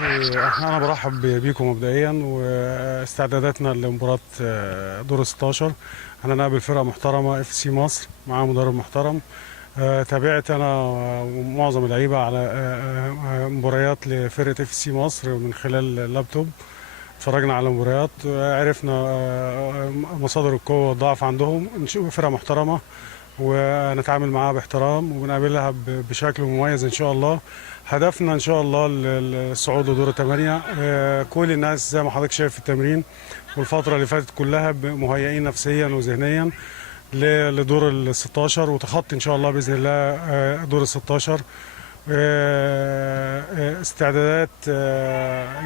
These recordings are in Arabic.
انا برحب بيكم مبدئيا، واستعداداتنا لمباراه دور 16. احنا نقابل فرقه محترمه اف سي مصر، معاها مدرب محترم. تابعت انا ومعظم اللعيبه على مباريات لفرقه اف سي مصر من خلال اللابتوب. اتفرجنا على مباريات، عرفنا مصادر القوه والضعف عندهم. نشوف فرقه محترمه ونتعامل معاها باحترام وبنقابلها بشكل مميز ان شاء الله. هدفنا ان شاء الله الصعود لدور الثمانيه. كل الناس زي ما حضرتك شايف في التمرين والفتره اللي فاتت كلها مهيئين نفسيا وذهنيا لدور ال 16 وتخطي ان شاء الله باذن الله دور ال 16. استعدادات.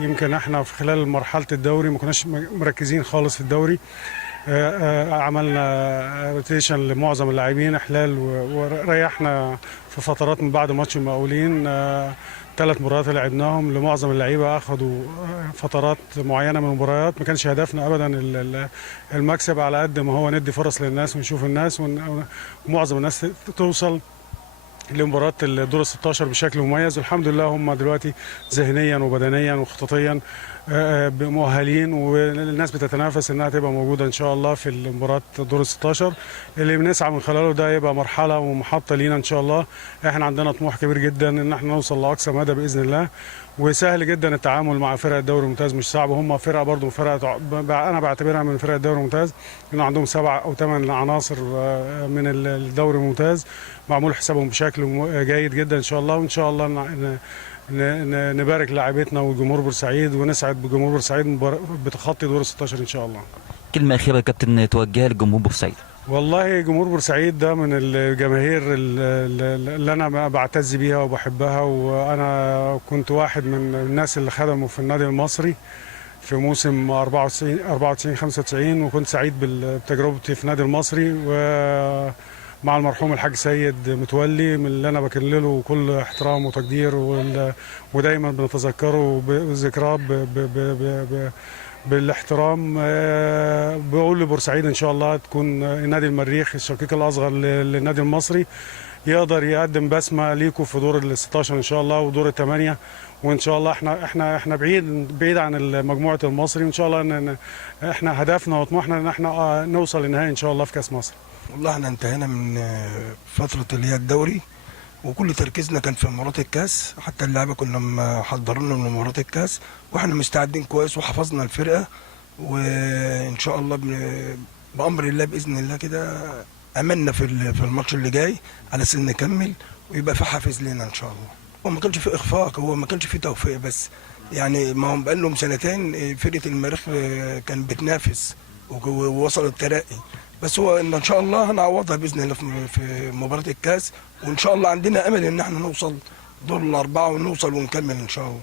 يمكن احنا في خلال مرحله الدوري ما كناش مركزين خالص في الدوري. عملنا روتيشن لمعظم اللاعبين احلال، وريحنا في فترات من بعد ماتش المقاولين. 3 مباريات اللي لعبناهم لمعظم اللعيبه اخذوا فترات معينه من المباريات. ما كانش هدفنا ابدا المكسب، على قد ما هو ندي فرص للناس ونشوف الناس ومعظم الناس توصل لمباراة الدور ال 16 بشكل مميز. والحمد لله هم دلوقتي ذهنيا وبدنيا وخططيا مؤهلين، والناس بتتنافس انها تبقى موجوده ان شاء الله في مباراه دور ال 16 اللي بنسعى من خلاله. ده يبقى مرحله ومحطه لينا ان شاء الله. احنا عندنا طموح كبير جدا ان احنا نوصل لاقصى مدى باذن الله، وسهل جدا التعامل مع فرق الدوري الممتاز، مش صعب. هم فرقه برضه انا بعتبرها من فرق الدوري الممتاز، ان عندهم 7 أو 8 عناصر من الدوري الممتاز معمول حسابهم بشكل جيد جدا ان شاء الله. وان شاء الله نبارك لاعبتنا وجمهور بورسعيد ونسعد بجمهور بورسعيد بتخطي دور 16 ان شاء الله. كلمه اخيره يا كابتن توجهها لجمهور بورسعيد. والله جمهور بورسعيد ده من الجماهير اللي انا بعتز بيها وبحبها، وانا كنت واحد من الناس اللي خدموا في النادي المصري في موسم 94 95، وكنت سعيد بتجربتي في النادي المصري مع المرحوم الحاج سيد متولي، من اللي انا بكلله كل احترام وتقدير، ودايما بنتذكره بذكراه بالاحترام. بقول لبورسعيد ان شاء الله تكون نادي المريخ الشقيق الاصغر للنادي المصري، يقدر يقدم بسمه ليكم في دور ال 16 ان شاء الله ودور الثمانيه. وان شاء الله احنا بعيد عن مجموعه المصري، وان شاء الله ان احنا هدفنا وطموحنا ان احنا نوصل للنهائي ان شاء الله في كاس مصر. والله احنا انتهينا من فتره اللي هي الدوري، وكل تركيزنا كان في مباراه الكاس. حتى اللعيبه كنا محضرين لمباراه الكاس، واحنا مستعدين كويس وحفظنا الفرقه. وان شاء الله بامر الله باذن الله كده املنا في الماتش اللي جاي على اساس نكمل ويبقى في حافز لنا ان شاء الله. هو ما كانش في اخفاق، هو ما كانش في توفيق، بس يعني ما هم بقى لهم سنتين فرقه المريخ كانت بتنافس ووصلت الترقي، بس هو ان شاء الله هنعوضها باذن الله في مباراه الكاس. وان شاء الله عندنا امل ان احنا نوصل دور الاربعه ونوصل ونكمل ان شاء الله.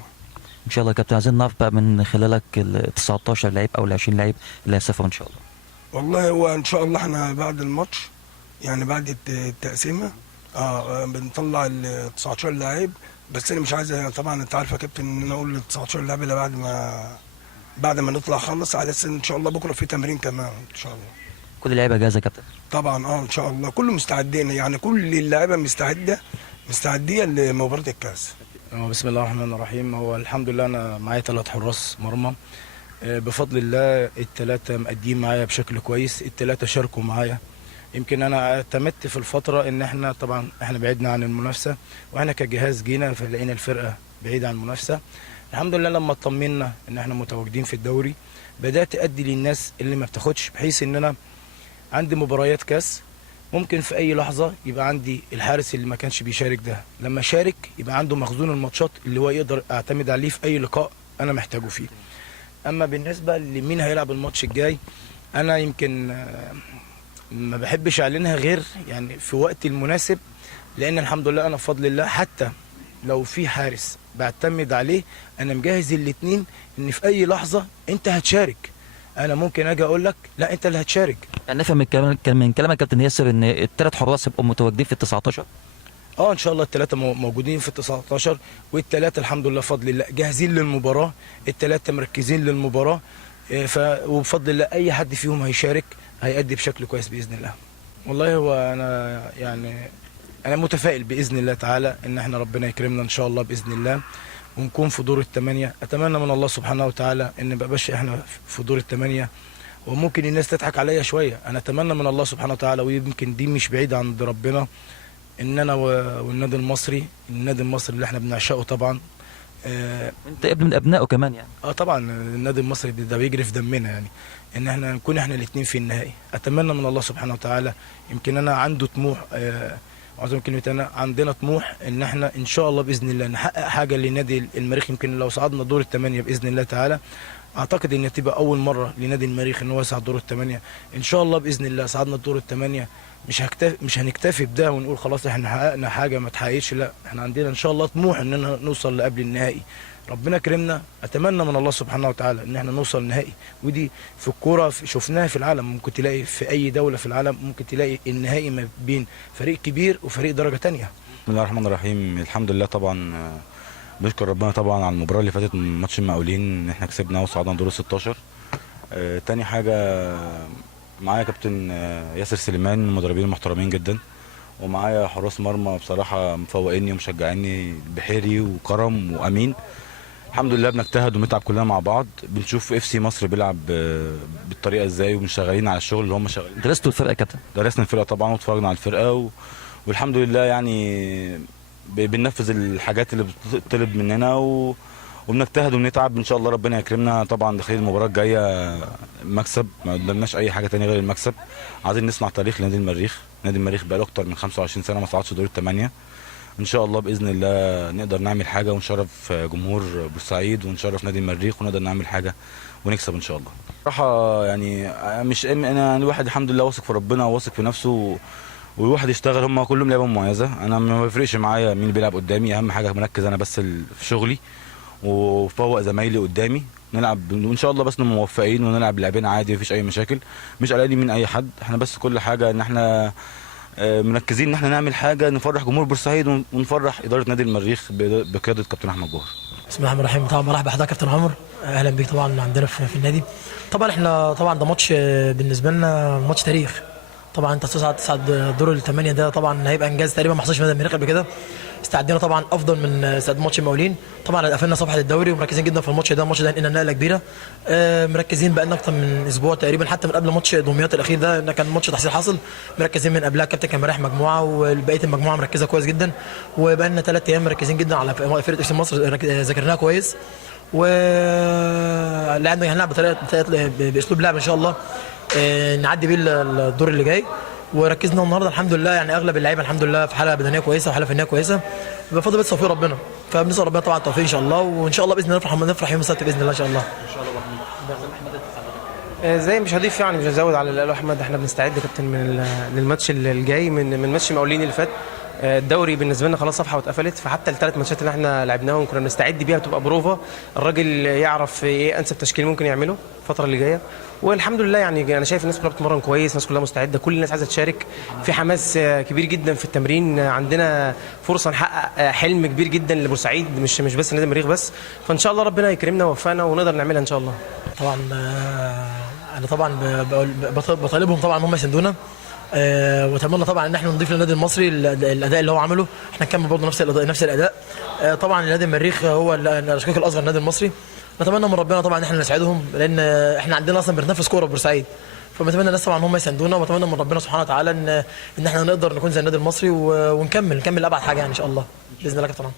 ان شاء الله يا كابتن، عايزين نعرف بقى من خلالك ال 19 لعيب او ال 20 لعيب اللي هيسافروا ان شاء الله. والله هو ان شاء الله احنا بعد الماتش، يعني بعد التقسيمه بنطلع ال 19 لاعب. بس انا مش عايز طبعا، انت عارف يا كابتن، ان انا اقول ال 19 لاعب الا بعد ما نطلع خلص، على اساس ان شاء الله بكره في تمرين كمان ان شاء الله. كل اللعيبه جاهزه يا كابتن؟ طبعا ان شاء الله كله مستعدين، يعني كل اللعيبه مستعديه لمباراه الكاس. بسم الله الرحمن الرحيم. هو الحمد لله انا معايا 3 حراس مرمى بفضل الله. ال3 مقدمين معايا بشكل كويس، ال3 شاركوا معايا. يمكن انا اعتمدت في الفتره ان احنا طبعا بعدنا عن المنافسه، واحنا كجهاز جينا فلقينا الفرقه بعيده عن المنافسه. الحمد لله لما اطمنا ان احنا متواجدين في الدوري بدات ادي للناس اللي ما بتاخدش، بحيث ان انا عندي مباريات كاس ممكن في اي لحظه يبقى عندي الحارس اللي ما كانش بيشارك ده لما شارك يبقى عنده مخزون الماتشات اللي هو يقدر اعتمد عليه في اي لقاء انا محتاجه فيه. اما بالنسبه لمين هيلعب الماتش الجاي، انا يمكن ما بحبش اعلنها غير يعني في وقت المناسب، لان الحمد لله انا بفضل الله حتى لو في حارس بعتمد عليه انا مجهز الاثنين ان في اي لحظه انت هتشارك. انا ممكن اجي اقول لك لا انت اللي هتشارك. يعني نفهم من كلامك كابتن ياسر ان ال3 حراس يبقوا متواجدين في ال 19؟ ان شاء الله ال3 موجودين في ال 19، وال3 الحمد لله بفضل الله جاهزين للمباراه، ال3 مركزين للمباراه. وبفضل الله اي حد فيهم هيشارك هيأدي بشكل كويس باذن الله. والله هو انا يعني انا متفائل باذن الله تعالى ان احنا ربنا يكرمنا ان شاء الله باذن الله، ونكون في دور الثمانيه. اتمنى من الله سبحانه وتعالى ان ما نبقاش احنا في دور الثمانيه، وممكن الناس تضحك عليا شويه. انا اتمنى من الله سبحانه وتعالى، ويمكن دي مش بعيده عند ربنا، ان انا والنادي المصري، النادي المصري اللي احنا بنعشقه طبعا. انت ابن من ابنائه كمان يعني. طبعا النادي المصري ده بيجري في دمنا يعني، ان احنا نكون احنا الاثنين في النهائي. اتمنى من الله سبحانه وتعالى. يمكن انا عنده طموح، عاوز كلمه، انا عندنا طموح ان احنا ان شاء الله باذن الله نحقق حاجه لنادي المريخ. يمكن لو صعدنا دور الثمانيه باذن الله تعالى، اعتقد ان تبقى اول مره لنادي المريخ ان هو يصعد دور الثمانيه. ان شاء الله باذن الله صعدنا دور الثمانيه، مش هنكتفي بده ونقول خلاص احنا حققنا حاجه ما اتحققتش، لا، احنا عندنا ان شاء الله طموح اننا نوصل لقبل النهائي. ربنا كرمنا، اتمنى من الله سبحانه وتعالى ان احنا نوصل النهائي. ودي في الكوره شفناها في العالم، ممكن تلاقي في اي دوله في العالم ممكن تلاقي النهائي ما بين فريق كبير وفريق درجه ثانيه. بسم الله الرحمن الرحيم. الحمد لله طبعا، بنشكر ربنا طبعا على المباراه اللي فاتت من ماتش المقاولين، ان احنا كسبنا وصعدنا دور ال 16. تاني حاجه، معايا كابتن ياسر سليمان من المدربين المحترمين جدا، ومعايا حراس مرمى بصراحه مفوقيني ومشجعيني، بحيري وكرم وامين. الحمد لله بنجتهد ونتعب كلنا مع بعض. بنشوف اف سي مصر بيلعب بالطريقه ازاي، ومشغلين على الشغل اللي هم شغالين. درستوا الفرقه يا كابتن؟ درسنا الفرقه طبعا، واتفرجنا على الفرقه والحمد لله يعني بننفذ الحاجات اللي بتطلب مننا وبنجتهد ونتعب. ان شاء الله ربنا يكرمنا. طبعا داخلين المباراه الجايه مكسب، ما قدامناش اي حاجه تانية غير المكسب. عايزين نصنع تاريخ لنادي المريخ. نادي المريخ بقى له اكتر من 25 سنه ما صعدش دور الثمانيه. ان شاء الله باذن الله نقدر نعمل حاجه ونشرف جمهور بورسعيد ونشرف نادي المريخ، ونقدر نعمل حاجه ونكسب ان شاء الله. صراحه يعني مش انا الواحد الحمد لله واثق في ربنا وواثق في نفسه، والواحد يشتغل. هم كلهم لعيبه مميزه، انا ما بيفرقش معايا مين بيلعب قدامي، اهم حاجه مركز انا بس في شغلي وفوق زمايلي قدامي. نلعب وان شاء الله بس موفقين ونلعب لاعبين عادي، مفيش اي مشاكل، مش قلقانين من اي حد. احنا بس كل حاجه ان احنا مركزين ان احنا نعمل حاجه نفرح جمهور بورسعيد ونفرح اداره نادي المريخ بقياده كابتن احمد جوهر. بسم الله الرحمن الرحيم. طبعا برحب بحضرتك كابتن عمر، اهلا بيك طبعا عندنا في النادي. طبعا احنا طبعا ده ماتش بالنسبه لنا ماتش تاريخ. طبعا انت تصعد دور الثمانيه، ده طبعا هيبقى انجاز تقريبا ما حصلش في نادي المريخ قبل كده. استعدينا طبعا افضل من استعداد ماتش المقاولين. طبعا قفلنا صفحه الدوري ومركزين جدا في الماتش ده. الماتش ده هنقلنا نقله كبيره، مركزين بقى لنا اكتر من اسبوع تقريبا، حتى من قبل ماتش دمياط الاخير ده كان ماتش تحصيل حاصل. مركزين من قبلها، الكابتن كان مريح مجموعه وبقيه المجموعه مركزه كويس جدا، وبقى لنا 3 ايام مركزين جدا على فرقه اف سي مصر، ذاكرناها كويس ولعبنا هنلعب باسلوب لعب ان شاء الله نعدي بيه الدور اللي جاي. وركزنا النهارده الحمد لله، يعني اغلب اللعيبه الحمد لله في حاله بدنيه كويسه وحاله فنيه كويسه، بفضل بس توفيق ربنا. فبنسال ربنا طبعا التوفيق ان شاء الله، وان شاء الله باذن الله نفرح يوم السبت باذن الله ان شاء الله. زي مش هضيف يعني، مش هزود على اللي قاله احمد. احنا بنستعد كابتن للماتش الجاي من ماتش المقاولين اللي فات. الدوري بالنسبه لنا خلاص صفحه واتقفلت، فحتى ال3 ماتشات اللي احنا لعبناهم كنا بنستعد بيها بتبقى بروفا، الراجل يعرف ايه انسب تشكيل ممكن يعمله الفتره اللي جايه. والحمد لله يعني انا شايف الناس كلها بتتمرن كويس، الناس كلها مستعده، كل الناس عايزه تشارك، في حماس كبير جدا في التمرين. عندنا فرصه نحقق حلم كبير جدا لبورسعيد، مش بس نادي المريخ بس. فان شاء الله ربنا يكرمنا ويوفقنا ونقدر نعملها ان شاء الله. طبعا انا طبعا بطالبهم طبعا ان هم يساندونا، واتمنى طبعا ان احنا نضيف للنادي المصري الاداء اللي هو عمله، احنا نكمل برضه نفس الاداء. طبعا نادي المريخ هو الشقيق الاصغر للنادي المصري، نتمنى من ربنا طبعا ان احنا نساعدهم، لان احنا عندنا اصلا بنتنافس كوره في بورسعيد، فبنتمنى الناس طبعا هم يساندونا، واتمنى من ربنا سبحانه وتعالى ان احنا نقدر نكون زي النادي المصري ونكمل ابعد حاجه يعني ان شاء الله باذن الله كابتن.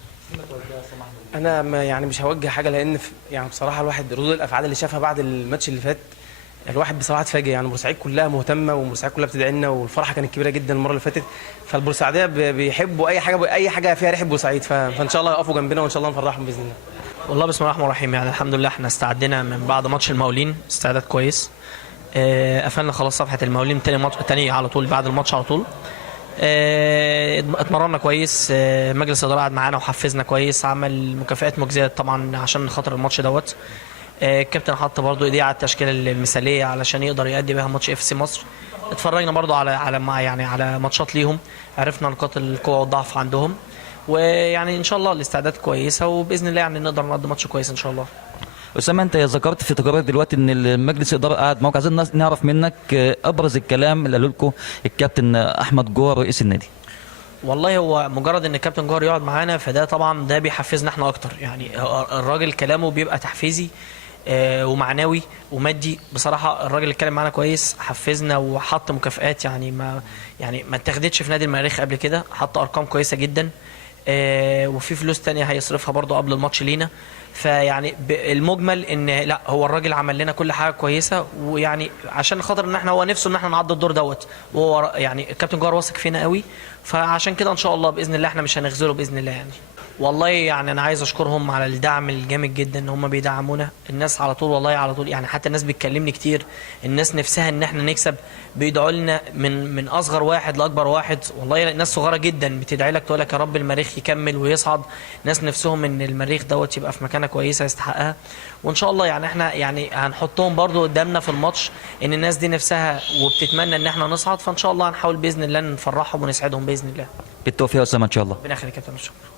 انا يعني مش هوجه حاجه، لان يعني بصراحه الواحد ردود الافعال اللي شافها بعد الماتش اللي فات، الواحد بصراحه اتفاجئ. يعني بورسعيد كلها مهتمه، وبورسعيد كلها بتدعي لنا، والفرحه كانت كبيره جدا المره اللي فاتت. فالبورسعيديه بيحبوا اي حاجه فيها ريحه بورسعيد، فان شاء الله يقفوا جنبنا وان شاء الله نفرحهم باذن الله. والله بسم الله الرحمن الرحيم. يعني الحمد لله احنا استعدينا من بعد ماتش المقاولين استعداد كويس. قفلنا خلاص صفحه المقاولين تاني على طول بعد الماتش على طول. اتمرنا كويس، مجلس الاداره قعد معانا وحفزنا كويس، عمل مكافآت مجزيه طبعا عشان خاطر الماتش دوت. الكابتن حط برضو ايديه على التشكيله المثاليه علشان يقدر يؤدي بها ماتش اف سي مصر. اتفرجنا برضو على ماتشات ليهم، عرفنا نقاط القوه والضعف عندهم، ويعني ان شاء الله الاستعداد كويسه، وباذن الله يعني نقدر نقضي ماتش كويس ان شاء الله. اسامه، انت ذكرت في تجربتك دلوقتي ان مجلس الاداره قاعد معاك، عايزين نعرف منك ابرز الكلام اللي قاله لكم الكابتن احمد جوهر رئيس النادي. والله هو مجرد ان الكابتن جوهر يقعد معانا فده طبعا ده بيحفزنا احنا اكتر. يعني الراجل كلامه بيبقى تحفيزي ومعنوي ومادي. بصراحه الراجل اتكلم معانا كويس، حفزنا وحط مكافآت يعني ما اتخدتش في نادي المريخ قبل كده، حط ارقام كويسه جدا وفي فلوس تانية هيصرفها برضو قبل الماتش لينا. فيعني المجمل ان لا هو الراجل عمل لنا كل حاجه كويسه، ويعني عشان خاطر ان احنا هو نفسه ان احنا نعدي الدور دوت، وهو يعني الكابتن جوهر واثق فينا قوي، فعشان كده ان شاء الله باذن الله احنا مش هنخذله باذن الله يعني. والله يعني انا عايز اشكرهم على الدعم الجامد جدا ان هم بيدعمونا. الناس على طول والله على طول يعني، حتى الناس بتكلمني كتير، الناس نفسها ان احنا نكسب، بيدعوا لنا من اصغر واحد لاكبر واحد. والله ناس صغيره جدا بتدعي لك تقول لك يا رب المريخ يكمل ويصعد. ناس نفسهم ان المريخ دوت يبقى في مكانه كويسه يستحقها، وان شاء الله يعني احنا يعني هنحطهم برضو قدامنا في الماتش ان الناس دي نفسها وبتتمنى ان احنا نصعد، فان شاء الله هنحاول باذن الله نفرحهم ونسعدهم باذن الله. بالتوفيق يا اسامه ان شاء الله. ربنا يخليك يا كابتن. شكرا.